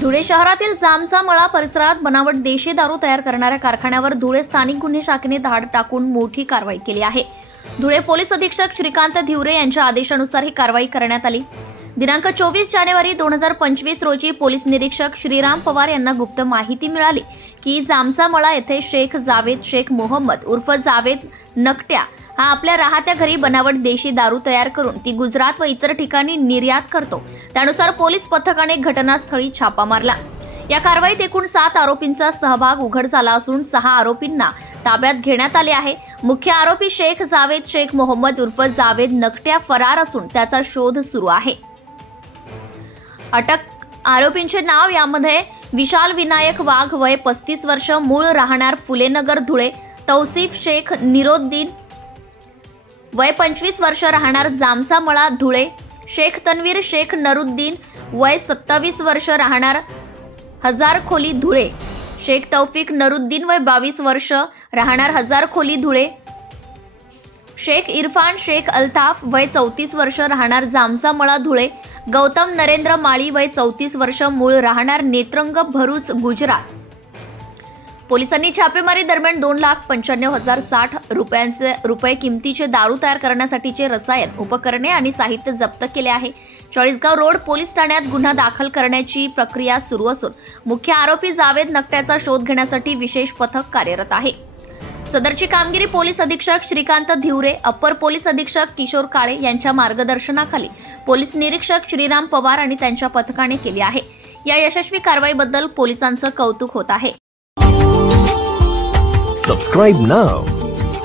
धुळे शहरातील जामचा मळा परिसरात बनावट देशी दारू तयार करणाऱ्या कारखान्यावर धुळे स्थानिक गुन्हे शाखेने धाड टाकून मोठी कारवाई केली आहे। धुळे पोलीस अधीक्षक श्रीकांत धिवरे यांच्या आदेशानुसार ही कारवाई करण्यात आली। दिनांक 24 जानेवारी 2025 रोजी पोलीस निरीक्षक श्रीराम पवार यांना गुप्त माहिती मिळाली की जामचा मळा येथे शेख जावेद शेख मोहम्मद उर्फ जावेद नकट्या हा आपल्या राहत्या घरी बनावट देशी दारू तयार करून ती गुजरात व इतर ठिकाणी निर्यात करतो। त्यानुसार पोलीस पथकाने घटनास्थळी छापा मारला। या कारवाईत एकूण 7 आरोपींचा सहभाग उघड झाला असून 6 आरोपींना ताब्यात घेण्यात आले आहे। मुख्य आरोपी शेख जावेद शेख मोहम्मद उर्फ जावेद नकट्या फरार असून त्याचा शोध सुरू आहे। अटक आरोपींचे नाव यामध्ये विशाल विनायक वाघ वय 35 वर्ष मूळ राहणार फुलेनगर धुळे, तौसिफ शेख निरोद्दीन वय 25 वर्ष राहणार जामचा मळा धुळे, शेख तन्वीर शेख नरुद्दीन वय 27 वर्ष राहणार हजार खोली धुळे, शेख तौफिक नरुद्दीन वय 22 वर्ष राहणार हजार खोली धुळे, शेख इरफान शेख अल्ताफ वय 34 वर्ष राहणार जामचा मळा धुळे, गौतम नरेंद्र माळी वय 34 वर्ष मूळ राहणार नेत्रंग भरूच गुजरात। पोलिसांनी छापेमारी दरम्यान 2,95,060 रुपये किमतीचे दारू तयार करण्यासाठीचे रसायन, उपकरणे आणि साहित्य जप्त केले आहे। चाळीसगाव रोड पोलीस ठाण्यात गुन्हा दाखल करण्याची प्रक्रिया सुरू असून मुख्य आरोपी जावेद नकट्याचा शोध घेण्यासाठी विशेष पथक कार्यरत आहे। सदरची कामगिरी पोलीस अधीक्षक श्रीकांत धिवरे, अप्पर पोलीस अधीक्षक किशोर काळे यांच्या मार्गदर्शनाखाली पोलीस निरीक्षक श्रीराम पवार आणि त्यांच्या पथकाने केली आहे। या यशस्वी कारवाईबद्दल पोलिसांचं कौतुक होत आहे। Subscribe now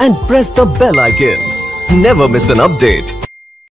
and press the bell icon. Never miss an update.